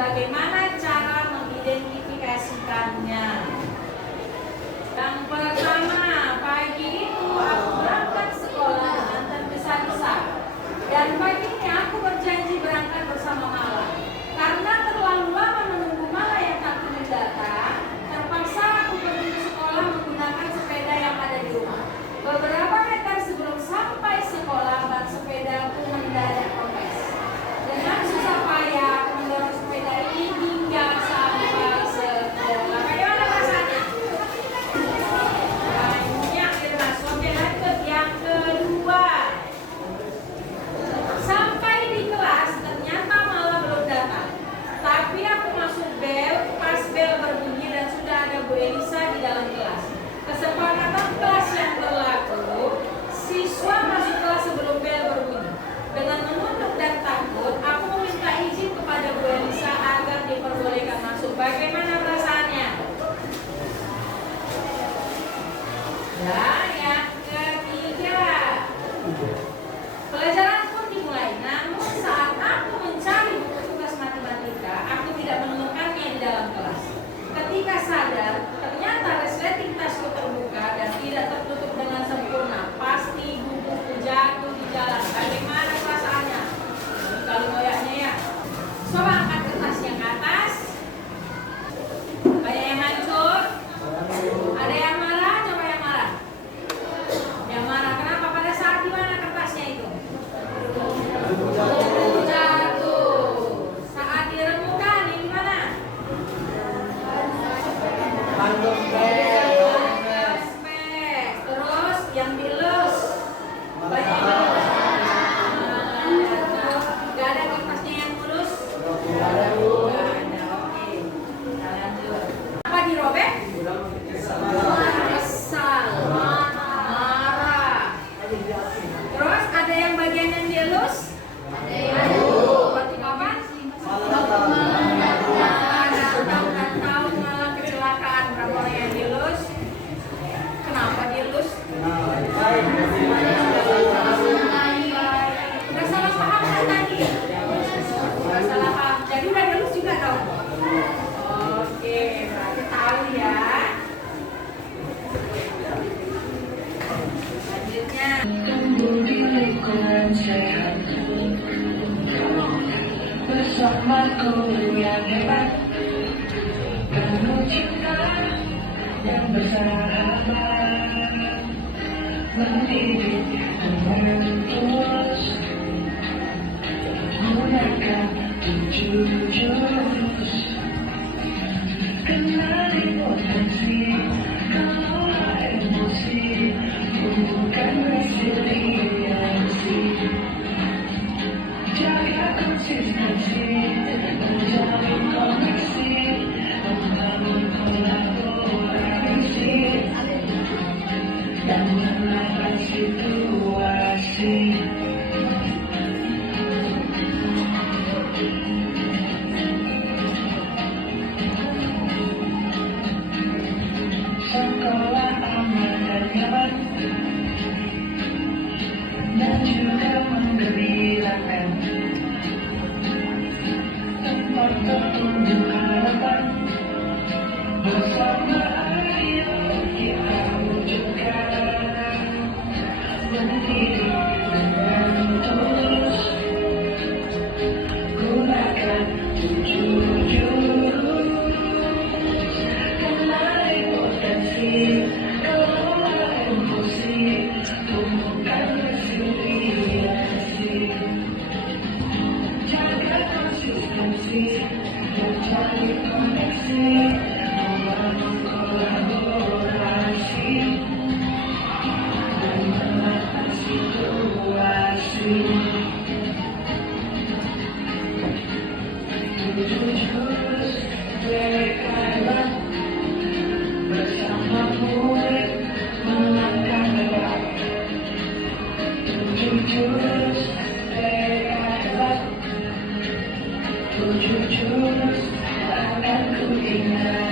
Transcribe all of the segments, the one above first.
bagaimana cara mengidentifikasikannya. Yang pertama, pagi itu aku berangkat sekolah dengan tergesa-gesa. Dan paginya aku berjanji berangkat bersama Mala. Karena terlalu lama menunggu Mala yang tak kunjung datang, terpaksa aku pergi ke sekolah menggunakan sepeda yang ada di rumah. Beberapa meter sebelum sampai sekolah, ban sepedaku mendadak kempes. Dengan susah payah aku mendorong sepeda ini hingga sampai sekolah. Bagaimana rasanya? Banyak jelas. Oke, lanjut yang kedua. Sampai di kelas ternyata Mala belum datang. Tapi aku masuk bel, pas bel berbunyi dan sudah ada Bu Elisa di dalam kelas. Kesepakatan kelas yang berlaku, siswa masuk kelas sebelum bel berbunyi. Dengan menunduk dan takut, aku meminta izin kepada Bu Elisa agar diperbolehkan masuk. Bagaimana perasaannya? Dan yang ketiga, pelajaran pun dimulai. Namun saat aku mencari buku tugas matematika, aku tidak menemukannya di dalam kelas. Ketika sadar, ternyata resleting tasku terbuka dan tidak tertutup dengan sempurna. Pasti bukuku jatuh di jalan. Bagaimana perasaannya? Kalau koyaknya ya. Coba angkat kertasnya ke atas. Banyak yang hancur. Ada yang marah, coba yang marah. Yang marah, kenapa? Pada saat di mana kertasnya itu? Jatuh. Saat diremukan, ini mana? Terus yang dilus. Banyak yang dilus. Gak ada kertasnya yang mulus? Gak ada. Oke. Kita lanjut. Apa dirobek? Kesal. Marah. Terus ada yang bagian yang dilus? Berarti kapan? Tahu malah kecelakaan. Berapa orang yang dilus? Kenapa dilus? Udah salah paham kan tadi? Udah salah paham. Jadi udah dilus juga dong? Oke, berarti tahu ya. Selanjutnya. Bersamaku yang hebat, penuh cinta yang bersahabat, mendidik dengan tulus, gunakan 7 jurus, kenali potensi, kelola emosi, tumbuhkan resiliensi. Jaga konsistensi, menjalin koneksi, membangun kolaborasi, dan menangkan situasi. Sekolah aman dan nyaman, dan juga menggembirakan. Tempat tertumbuh harapan, bersama ayo kita wujudkan. Mendidik dengan tulus, gunakan 7 jurus, kenali potensi, kelola emosi, tumbuhkan resiliensi. Jaga konsistensi, mencari koneksi, membangun kolaborasi, dan menatap situasi. 7 jurus hebat, bersama murid melangkah hebat. 7 jurus hebat, 7 jurus akan ku ingat.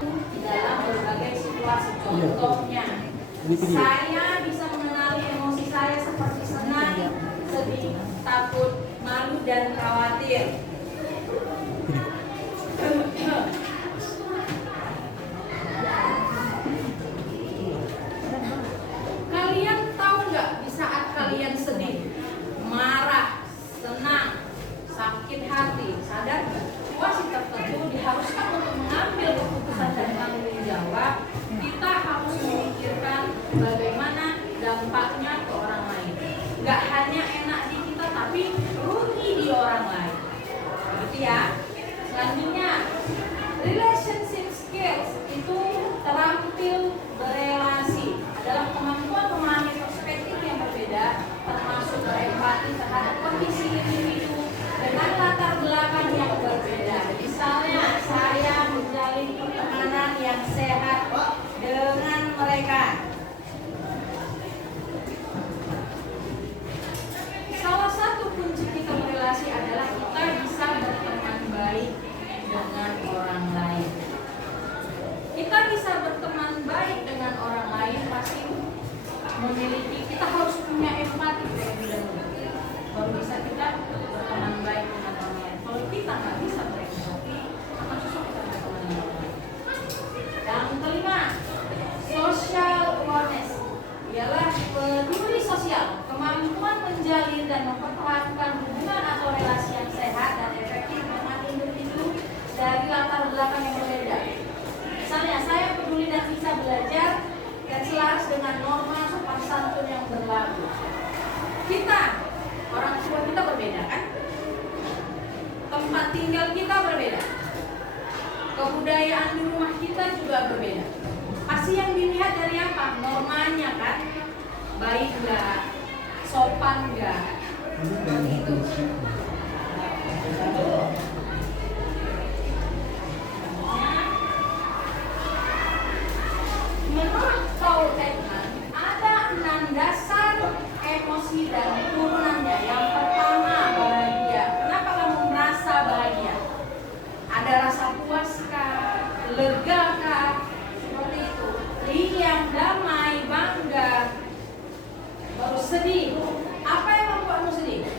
Di dalam berbagai situasi, contohnya saya bisa mengenali emosi saya seperti senang, sedih, takut, malu, dan khawatir. hati. Sadar situasi tertentu diharuskan untuk mengambil keputusan dan tanggung jawab. Kita harus memikirkan bagaimana dampaknya ke orang lain. Gak hanya enak di kita, tapi rugi di orang lain. Gitu ya. Selanjutnya, relationship skills itu terampil berelasi adalah kemampuan memahami perspektif yang berbeda, termasuk berempati terhadap kondisi individu dengan latar belakang yang berbeda. Misalnya, saya menjalin pertemanan yang sehat dengan mereka. Salah satu kunci kita berelasi adalah kita bisa berteman baik dengan orang lain. Kita bisa berteman baik dengan orang lain pasti kita harus punya empati terlebih dahulu. Baru bisa kita berteman baik dengan orang lain. Kalau kita nggak bisa berempati, akan susah kita berteman dengan orang lain. Yang kelima, social awareness ialah peduli sosial, kemampuan menjalin dan mempertahankan hubungan atau relasi yang sehat dan efektif dengan individu dari latar belakang yang berbeda. Misalnya, saya peduli dan bisa belajar dan selaras dengan norma sopan santun yang berlaku. Kita, orang tua kita berbeda kan? Tempat tinggal kita berbeda. Kebudayaan di rumah kita juga berbeda. Pasti yang dilihat dari apa? Normanya kan? Baik nggak? Sopan nggak? Begitu. Menurut Paul Ekman, ada 6 dasar emosi dan turunannya. Yang pertama, bahagia. Kenapa kamu merasa bahagia? Ada rasa puaskah? Legakah? Seperti itu. Riang, damai, bangga. Baru sedih. Apa yang membuatmu sedih?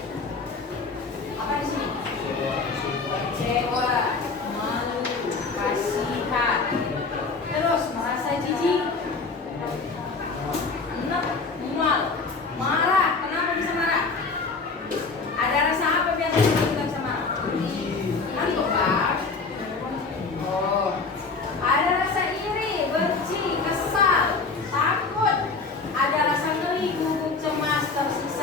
Apa di sini? Kecewa, malu, kasihan. Terus merasa jijik, enak, mual, marah. Kenapa bisa marah? Ada rasa apa biasanya kita bisa marah? Ngantuk kan? Oh, ada rasa iri, benci, kesal, takut. Ada rasa ngeri, gugup, cemas, tersisa.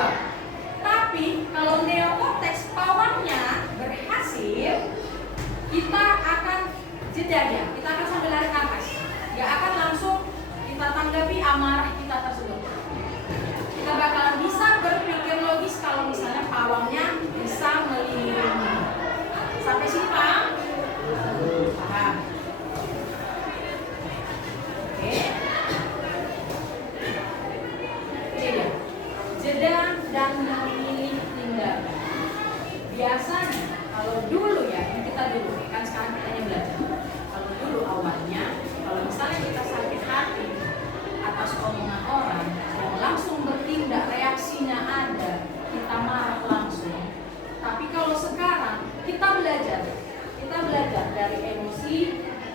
jawab. Tapi kalau neokortex pawangnya berhasil, kita akan jeda dia. Kita akan sambil lari nafas. Gak akan langsung kita tanggapi amarah kita tersebut. Kita bakalan bisa berpikir logis kalau misalnya pawangnya bisa melindungi. Sampai sini paham? Paham. Oke. Ini dia. Jeda dan memilih tindakan. Biasanya kalau dulu ya, ini kita dulu kan sekarang kita belajar. Kalau dulu awalnya, kalau misalnya kita sakit hati atas omongan orang yang langsung bertindak, reaksinya ada, kita marah langsung. Tapi kalau sekarang kita belajar dari emosi,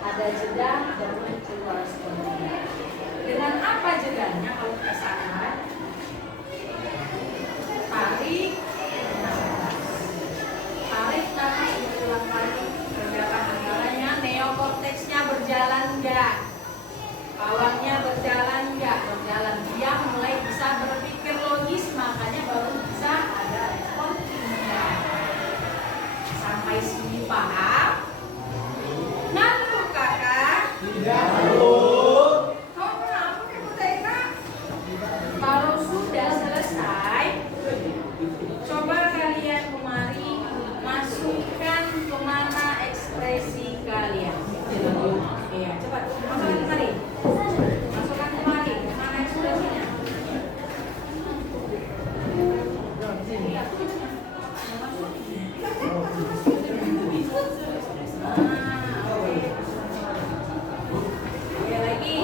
ada jeda dan keluar seperti ini. Dengan apa jedanya kalau kita sadar? Tarik nafas berulang kali. Pergerakan antaranya neokorteksnya berjalan enggak? Pawangnya berjalan enggak? Berjalan. Dia mulai bisa berpikir logis, makanya baru bisa ada respon tindakan. Sampai sini paham? Ngantuk kakak? Tidak perlu. Kau kenapa ibu Teka? Kalau sudah selesai, coba kalian kemari masukkan kemana ekspresi kalian. Iya, cepat masukkan kemari. Masukkan kemari, kemana ekspresinya? Oke, lagi.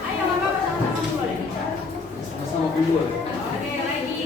Ayo Bapak sama-sama boleh. Sama dulu. Oke, lagi.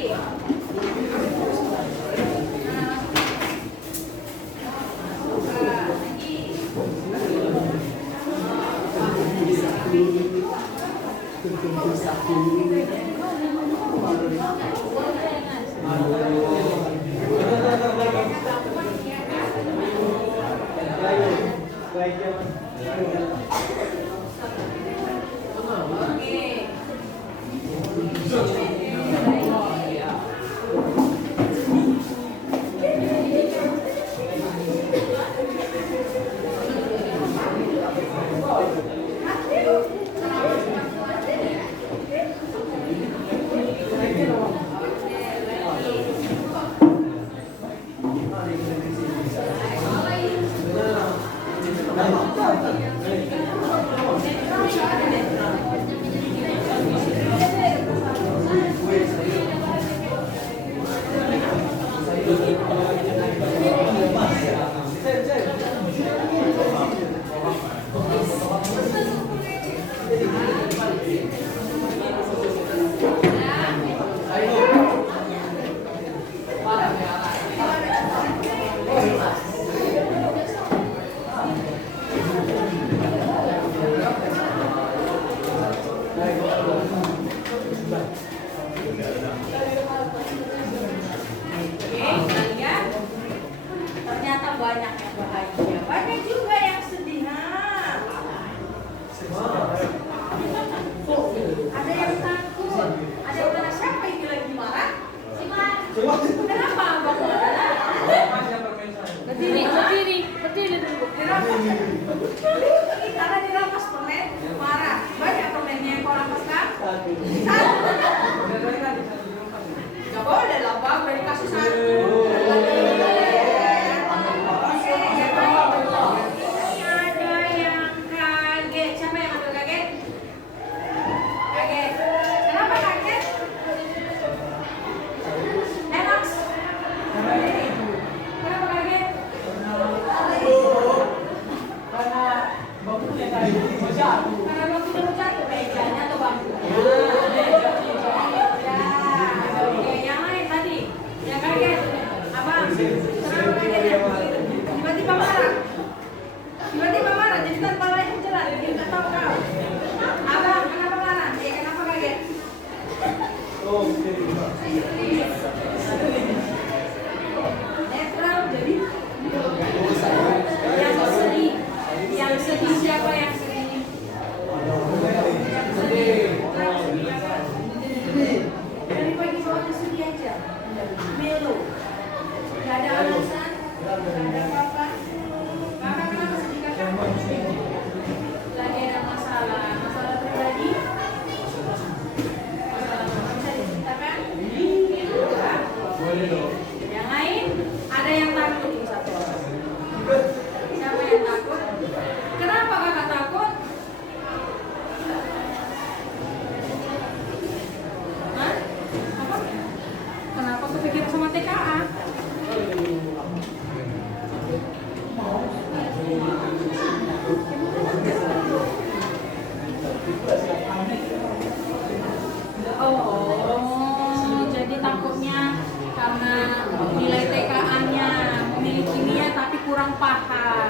Ternyata banyak yang bahagia, banyak juga yang sedih. Ada yang takut, ada yang marah. Siapa yang lagi marah? Kenapa abang marah? Berdiri dulu. Dirampas. Karena dirampas permen, marah. Banyak permennya yang kau rampas kan? Satu. Gak boleh lah bang, dari kasus satu. Ada yang kaget. Siapa yang ambil kaget? Kaget. Kenapa kaget? Enak. Kenapa kaget? Karena bangkunya jatuh. Mejanya atau bangkunya? Oke, yang lain tadi. Yang kaget. Abang, kenapa kagetnya? Tiba-tiba marah. Jadi tanpa layak jalan. Kita tahu kau. Abang, kenapa marah? Kenapa kaget? Netral jadi. Yang sedih siapa yang sedih? Yang sedih. sama TKA. Oh, jadi takutnya karena nilai TKA-nya memiliki kimia tapi kurang paham.